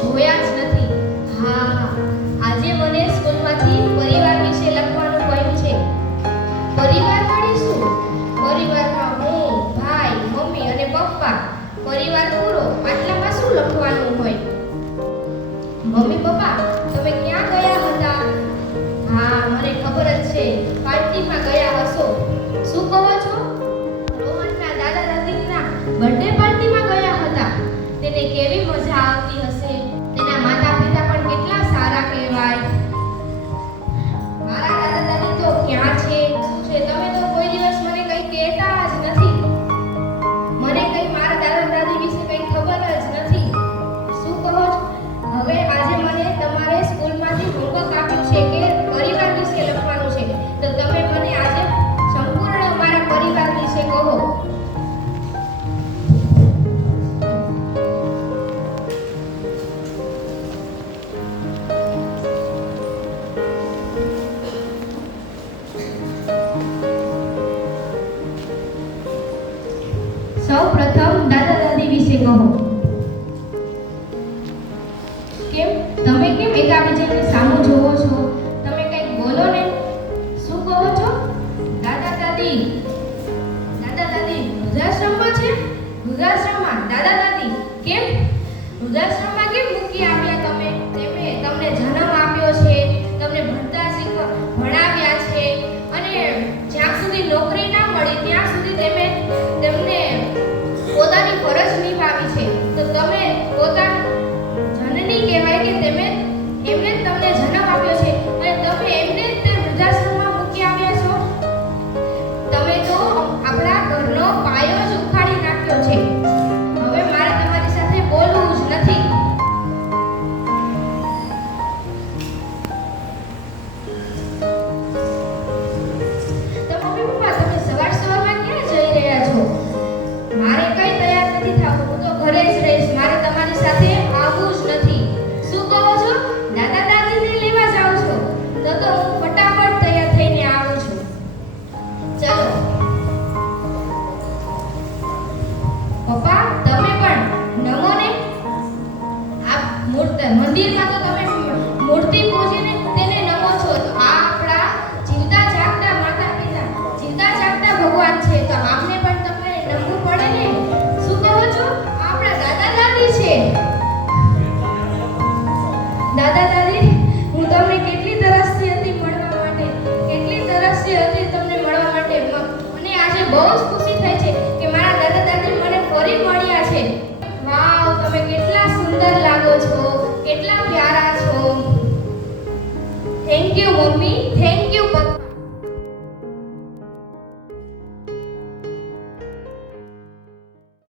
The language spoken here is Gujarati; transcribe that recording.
જોયા જ નથી. હા, આજે મને સ્કૂલમાંથી પરિવાર વિશે લખવાનું કહ્યું છે. પરિવાર વળી શું? પરિવારમાં હું, ભાઈ, મમ્મી અને પપ્પા. પરિવાર પૂરો આટલામાં શું લખવાનું હોય? મમ્મી, પપ્પા, તમે ક્યાં ગયા હતા? હા, મને ખબર જ છે. પાર્ટીમાં ગયા હશો. શું કહો છો? રોહનના દાદા દાદીના બર્થડે પાર્ટીમાં સૌ પ્રથમ દાદા દાદી વિશે કહો. કેમ? તમે કેમ એકાબીજાને સામો જોવો છો? તમે કંઈક બોલો ને? શું કહો છો? દાદા દાદી દાદા દાદી વૃદ્ધાશ્રમમાં છે? વૃદ્ધાશ્રમમાં. દાદા દાદી કેમ? વૃદ્ધાશ્રમ પપ્પા, તમે પણ નમો ને આ મૂર્તિ મંદિરમાં તો તમે મૂર્તિ પૂજીને તેને નમો છો. તો આ આપણા ચિંતા જાગતા માતા પિતા ચિંતા જાગતા ભગવાન છે. તો આપને પણ તમને નમવું પડે ને? શું કહો છો? આપણા દાદા દાદી છે. દાદા દાદી, હું તમને કેટલી તરસથી હતી મળવા માટે. કેટલી તરસથી હતી તમને મળવા માટે. મને આજે બહુ જ સુંદર લાગો છો કેટલા પ્યારા છો. Thank you mummy. Thank you